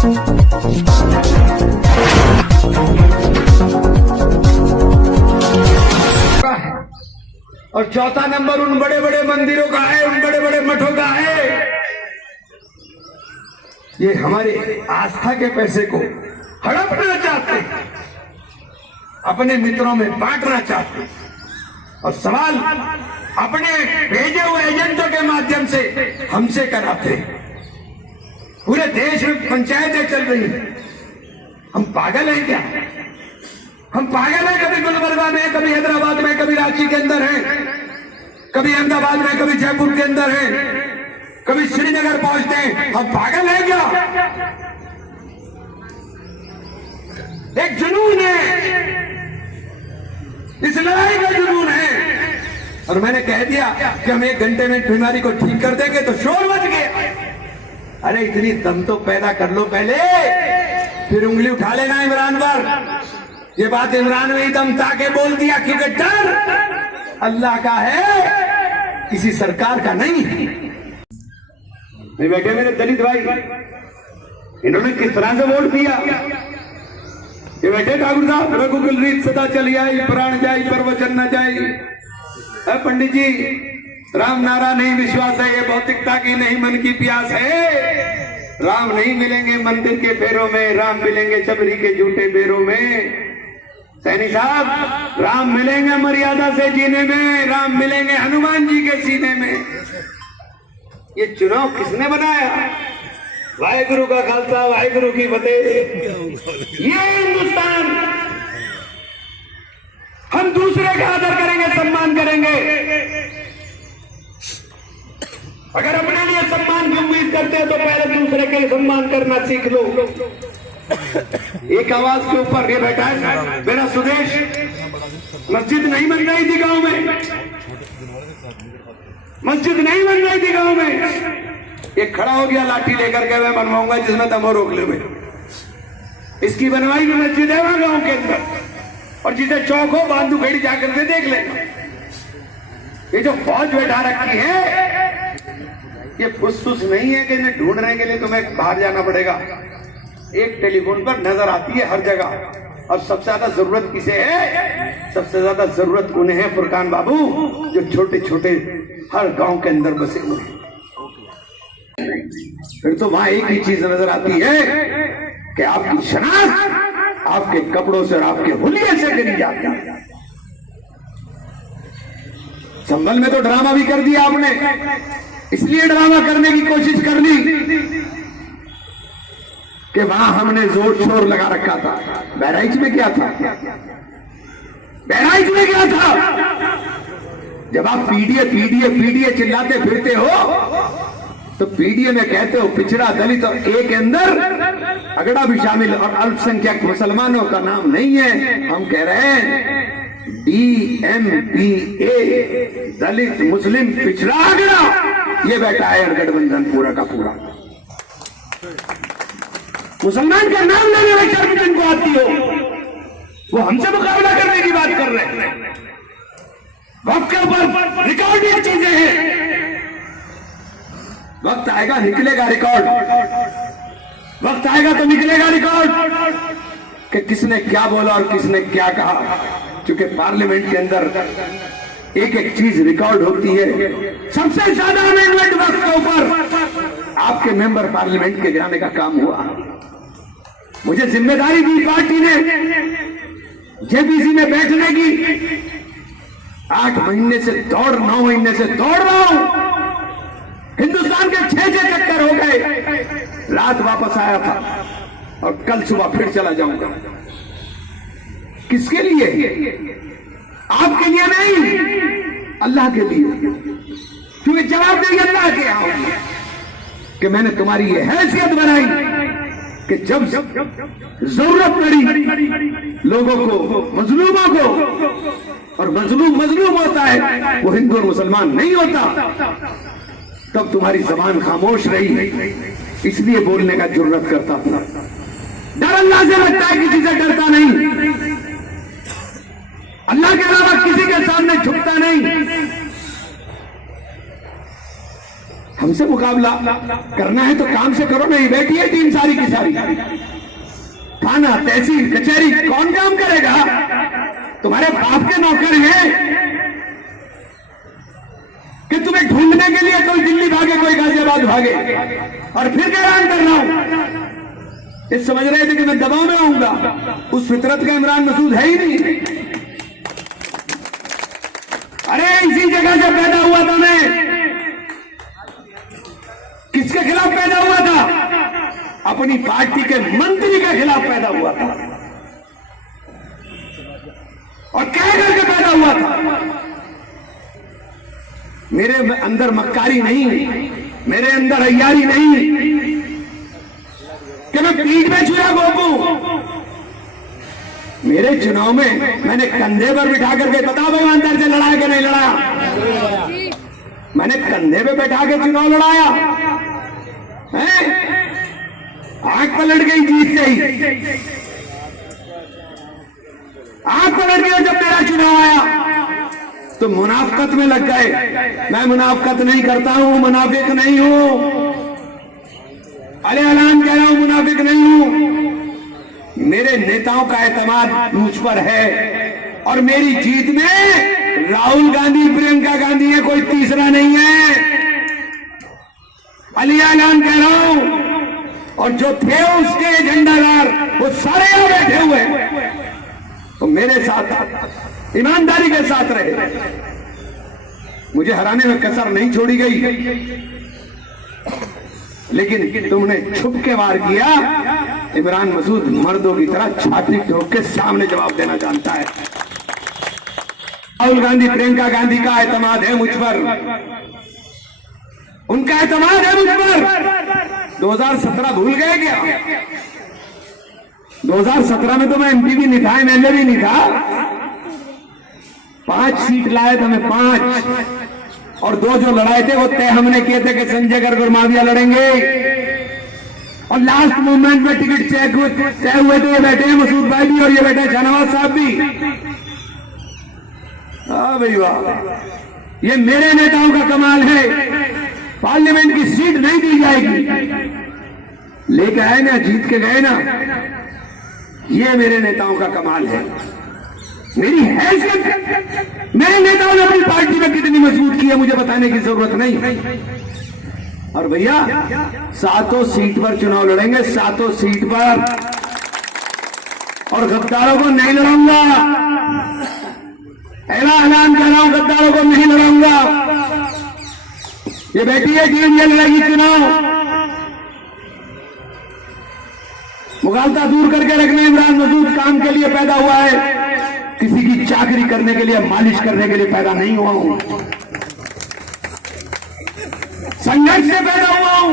और चौथा नंबर उन बड़े बड़े मंदिरों का है, उन बड़े बड़े मठों का है। ये हमारे आस्था के पैसे को हड़पना चाहते हैं, अपने मित्रों में बांटना चाहते हैं, और सवाल अपने भेजे हुए एजेंटों के माध्यम से हमसे कराते हैं। पूरे देश में पंचायतें चल रही हैं। हम पागल हैं क्या? हम पागल हैं? कभी गुलबर्गा में, कभी हैदराबाद में, कभी रांची के अंदर हैं, कभी अहमदाबाद में, कभी जयपुर के अंदर हैं, कभी श्रीनगर पहुंचते हैं। हम पागल हैं क्या? एक जुनून है, इस लड़ाई का जुनून है। और मैंने कह दिया कि हम 1 घंटे में बीमारी को ठीक कर देंगे तो शोर मच गया। अरे इतनी दम तो पैदा कर लो पहले, फिर उंगली उठा लेना इमरान पर। ये बात इमरान में ही दम ताके बोल दिया, क्योंकि डर अल्लाह का है, किसी सरकार का नहीं है। नहीं बैठे मेरे दलित भाई, इन्होंने किस तरह से वोट दिया? ये बैठे ठाकुर साहब, रघुकुल रीत सदा चली आई, प्राण जाई पर वचन न जाई। पंडित जी, राम नारा नहीं विश्वास है, ये भौतिकता की नहीं मन की प्यास है। राम नहीं मिलेंगे मंदिर के फेरों में, राम मिलेंगे चबरी के झूठे बेरों में। सैनी साहब, राम मिलेंगे मर्यादा से जीने में, राम मिलेंगे हनुमान जी के सीने में। ये चुनाव किसने बनाया? वाहेगुरु का खालसा, वाहेगुरु की फतेह। ये हिंदुस्तान, हम दूसरे का आदर करेंगे, सम्मान करेंगे। अगर अपने लिए सम्मान की उम्मीद करते हैं तो पहले दूसरे के लिए सम्मान करना सीख लो। एक आवाज के ऊपर ये बैठा है मेरा सुदेश। मस्जिद नहीं बन रही थी गांव में, मस्जिद नहीं बन रही थी गांव में। ये खड़ा हो गया लाठी लेकर के, मैं बनवाऊंगा जिसमें दमो रोक ले। इसकी बनवाई भी मस्जिद है वहां गांव के अंदर, और जिसे चौक हो बांधू खेड़ी जाकर के देख लेना। ये जो फौज बैठा रखी है, ये फुसफुस नहीं है कि इन्हें ढूंढने के लिए तुम्हें बाहर जाना पड़ेगा। एक टेलीफोन पर नजर आती है हर जगह। और सबसे ज्यादा जरूरत किसे है? सबसे ज्यादा जरूरत उन्हें है फुरकान बाबू, जो छोटे छोटे हर गांव के अंदर बसे हुए हैं। फिर तो वहां एक ही चीज नजर आती है कि आपकी शनाख्त आपके कपड़ों से और आपके हुलिये से गिरी जाती है। संभल में तो ड्रामा भी कर दिया आपने, इसलिए ड्रामा करने की कोशिश कर ली कि वहां हमने जोर शोर लगा रखा था। बहराइच में क्या था? बहराइच में क्या था? जब आप पीडीए पीडीए पीडीए चिल्लाते फिरते हो तो पीडीए में कहते हो पिछड़ा, दलित और ए के अंदर अगड़ा भी शामिल, और अल्पसंख्यक मुसलमानों का नाम नहीं है। हम कह रहे हैं DMPA, दलित मुस्लिम पिछड़ा अगड़ा, ये बैठा है गठबंधन पूरा का पूरा। मुसलमान का नाम लेने में शर्म जिनको आती हो, वो हमसे मुकाबला करने की बात कर रहे हैं। वक्त के ऊपर रिकॉर्डेड चीजें हैं। वक्त आएगा निकलेगा रिकॉर्ड, वक्त आएगा तो निकलेगा रिकॉर्ड कि किसने क्या बोला और किसने क्या कहा। क्योंकि पार्लियामेंट के अंदर एक एक चीज रिकॉर्ड होती है। सबसे ज्यादा अमेंडमेंट वक्त के ऊपर आपके मेंबर पार्लियामेंट के गिराने का काम हुआ। मुझे जिम्मेदारी दी पार्टी ने जेपीसी में बैठने की। 8 महीने से 9 महीने से दौड़ रहा हूं। हिंदुस्तान के 6 चक्कर हो गए। रात वापस आया था और कल सुबह फिर चला जाऊंगा। किसके लिए? आपके लिए नहीं, अल्लाह के लिए। क्योंकि जवाबदेही अल्लाह के यहां होगी कि मैंने तुम्हारी ये हैसियत बनाई कि जब जरूरत पड़ी लोगों को, मजलूमों को, और मजलूम होता है वो हिंदू और मुसलमान नहीं होता, तब तुम्हारी जबान खामोश रही। इसलिए बोलने का जुर्रत करता था। डर अल्लाह से लगता है, किसी से डरता नहीं। अल्लाह के अलावा किसी के सामने झुकता नहीं। हमसे मुकाबला करना है तो काम से करो, नहीं बैठी है टीम सारी की सारी। थाना, तहसील, कचहरी कौन काम करेगा? तुम्हारे बाप के नौकर हैं कि तुम्हें ढूंढने के लिए कोई दिल्ली भागे, कोई गाजियाबाद भागे, और फिर हैरान कर रहा हूं। ये समझ रहे थे कि मैं दबाव में आऊंगा, उस फितरत का इमरान मसूद है ही नहीं। अरे इसी जगह से पैदा हुआ था मैं। किसके खिलाफ पैदा हुआ था? अपनी पार्टी के मंत्री के खिलाफ पैदा हुआ था। और क्या करके पैदा हुआ था? मेरे अंदर मक्कारी नहीं, मेरे अंदर अय्यारी नहीं कि मैं पीठ में छुरा गोपू। मेरे चुनाव में मैंने कंधे पर बिठा करके, बताओ भाई अंदर से लड़ा कि नहीं लड़ा? मैंने कंधे पे बैठा के चुनाव लड़ाया है। आंख पलट गई जीत से ही, आंख पलट गई जब मेरा चुनाव आया तो मुनाफकत में लग गए। मैं मुनाफकत नहीं करता हूं, मुनाफिक नहीं हूं, अरे ऐलान कह रहा हूं, मुनाफिक नहीं हूं। मेरे नेताओं का एतमाद मुझ पर है और मेरी जीत में राहुल गांधी, प्रियंका गांधी है, कोई तीसरा नहीं है। अली ऐलान कह रहा हूं। और जो थे उसके झंडादार वो सारे यहां बैठे हुए तो मेरे साथ ईमानदारी के साथ रहे। मुझे हराने में कसर नहीं छोड़ी गई, लेकिन तुमने छुप के वार किया। इमरान मसूद मर्दों की तरह छाती ठोक के सामने जवाब देना जानता है। राहुल गांधी, प्रियंका गांधी का एतमाद है मुझ पर, उनका एतमाद है मुझ पर। 2017 भूल गए क्या? 2017 में तो मैं एमपी भी नहीं था, एमएलए भी नहीं था। 5 सीट लाए थे मैं, 5, और 2 जो लड़ाए थे वो तय हमने किए थे कि संजय गर्ग और माविया लड़ेंगे। और लास्ट मूवमेंट में टिकट तय हुए थे। ये बैठे हैं मसूद भाई भी और ये बैठे हैं शाहनवाज साहब भी। हाँ भाई वाह, ये मेरे नेताओं का कमाल है। पार्लियामेंट की सीट नहीं दी जाएगी, लेके आए ना, जीत के गए ना, ये मेरे नेताओं का कमाल है। मेरी हैसियत, मेरे नेताओं ने अपनी पार्टी में कितनी मजबूत की है मुझे बताने की जरूरत नहीं। और भैया 7 सीट पर चुनाव लड़ेंगे, 7 सीट पर, और गद्दारों को नहीं लड़ाऊंगा। ऐलान कर रहा हूं, गद्दारों को नहीं लड़ाऊंगा। ये बैठी है टीम, ये लड़ेगी चुनाव। मुगालता दूर करके रखने इमरान मसूद काम के लिए पैदा हुआ है, किसी की चाकरी करने के लिए, मालिश करने के लिए पैदा नहीं हुआ हूं। संघर्ष से पैदा हुआ हूं,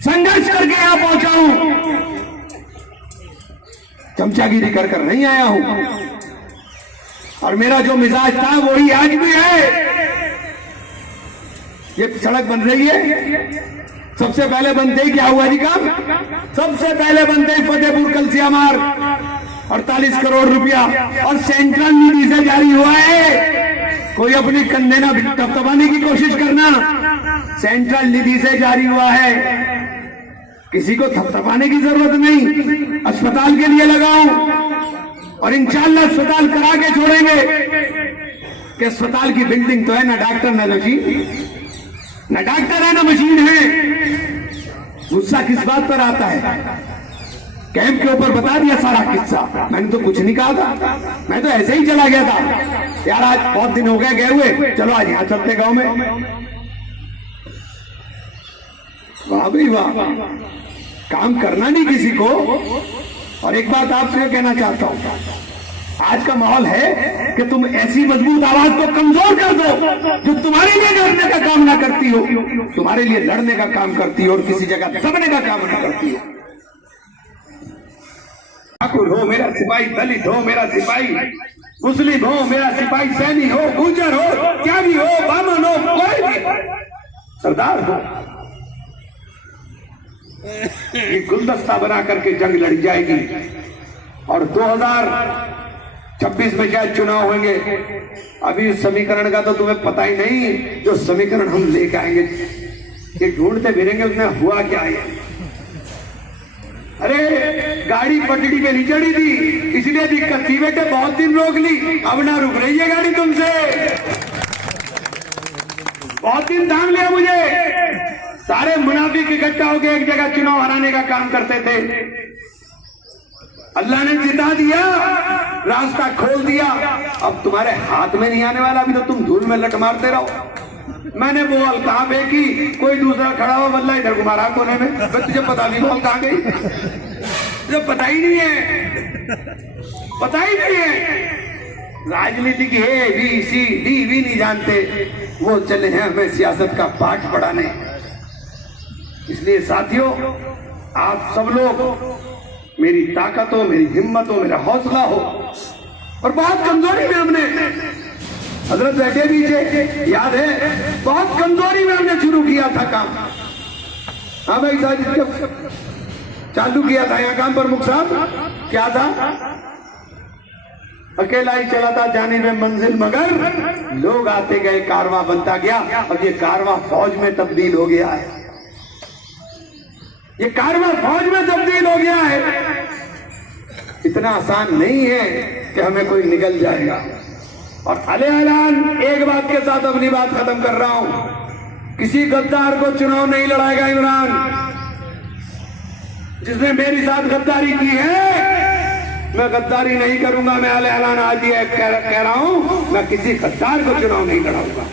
संघर्ष करके यहां पहुंचा हूं, चमचागिरी कर कर नहीं आया हूं। और मेरा जो मिजाज था वही आज भी है। ये सड़क बन रही है, सबसे पहले बनते ही क्या हुआ जी काम? सबसे पहले बनते ही फतेहपुर कलसिया मार्ग 48 करोड़ रुपया, और सेंट्रल निधि से जारी हुआ है। कोई अपनी कंधे ना टपटपाने की कोशिश करना, सेंट्रल निधि से जारी हुआ है, किसी को थपथपाने की जरूरत नहीं। अस्पताल के लिए लगाऊं और इंशाअल्लाह अस्पताल करा के छोड़ेंगे कि अस्पताल की बिल्डिंग तो है ना, डॉक्टर ना मशीन, ना डॉक्टर है ना मशीन है। गुस्सा किस बात पर आता है? कैंप के ऊपर बता दिया सारा किस्सा, मैंने तो कुछ नहीं कहा था, मैं तो ऐसे ही चला गया था। यार आज बहुत दिन हो गए हुए, चलो आज यहां चलते गांव में। वाह भाई वाह, काम करना नहीं किसी को। और एक बात आपसे कहना चाहता हूं, आज का माहौल है कि तुम ऐसी मजबूत आवाज को कमजोर कर दो जो तुम्हारे लिए लड़ने का काम ना करती हो, तुम्हारे लिए लड़ने का काम करती हो और किसी जगह दबने का काम ना करती हो। ठाकुर हो मेरा सिपाही, दलित हो मेरा सिपाही, मुस्लिम हो मेरा सिपाही, सैनी हो, गुर्जर हो, क्या भी हो, बामन हो, कोई भी सरदार हो, ये गुलदस्ता बना करके जंग लड़ी जाएगी। और 26 में शायद चुनाव होंगे। अभी उस समीकरण का तो तुम्हें पता ही नहीं, जो समीकरण हम लेके आएंगे ये ढूंढते फिरेंगे उसमें हुआ क्या है। अरे गाड़ी पटड़ी पे नहीं चढ़ी थी इसलिए दिक्कत थी बेटे, बहुत दिन रोक ली, अब ना रुक रही है गाड़ी तुमसे। बहुत दिन थाम लिया मुझे। सारे मुनाफिक इकट्ठा होकर एक जगह चुनाव हराने का काम करते थे। अल्लाह ने जिता दिया, रास्ता खोल दिया, अब तुम्हारे हाथ में नहीं आने वाला। अभी तो तुम धूल में लट मारते रहो। मैंने बॉल कहां फेंकी, कोई दूसरा खड़ा हुआ बल्ला इधर घुमा रहा कोने में, तुझे पता नहीं बॉल कहां गई, तुझे पता ही नहीं है, पता ही नहीं है। राजनीति की ए बी सी डी भी नहीं जानते, वो चले हैं हमें सियासत का पाठ पढ़ाने। इसलिए साथियों, आप सब लोग मेरी ताकत हो, मेरी हिम्मत हो, मेरा हौसला हो। और बहुत कमजोरी में हमने, हजरत बैठे भी थे, याद है, बहुत कमजोरी में हमने शुरू किया था काम। हाँ भाई साहब, जब चालू किया था यहाँ काम, प्रमुख साहब क्या था, अकेला ही चला था जाने में मंजिल, मगर लोग आते गए, कारवां बनता गया। अब ये कारवां फौज में तब्दील हो गया है, ये कारवां फौज में तब्दील हो गया है। इतना आसान नहीं है कि हमें कोई निगल जाएगा। और अले ऐलान एक बात के साथ अपनी बात खत्म कर रहा हूं, किसी गद्दार को चुनाव नहीं लड़ाएगा इमरान। जिसने मेरे साथ गद्दारी की है, मैं गद्दारी नहीं करूंगा। मैं अले ऐलान आज ये कह रहा हूं, मैं किसी गद्दार को चुनाव नहीं लड़ाऊंगा।